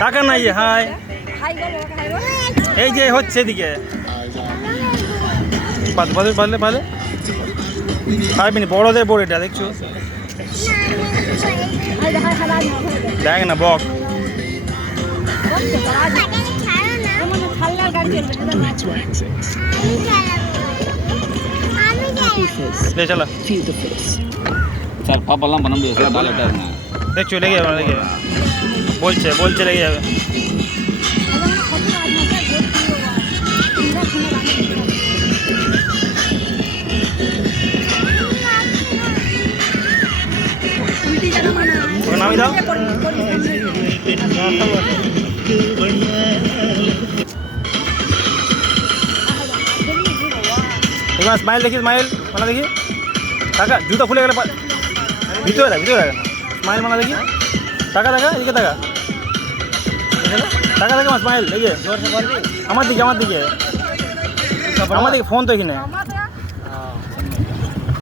টাকা নাই হাই এই যে হচ্ছে এদিকে পারলে পারলে পারবি না বড়দের বোর্ড এটা দেখছো দেখ না বক চলো স্যার পাপালাম বানাম দিয়ে স্যার ডালে ডাল না দেখছো লেগে যাবে বলছে লেগে যাবে নামি দাও এবার স্মাইল দেখি স্মাইল মানা দেখি টাকা জুতো খুলে গেলে ভিতরে দেখ স্মাইল মানা দেখি টাকা দেখা এদিকে টাকা স্মাইল এই যে আমার দিকে ফোন তো এখানে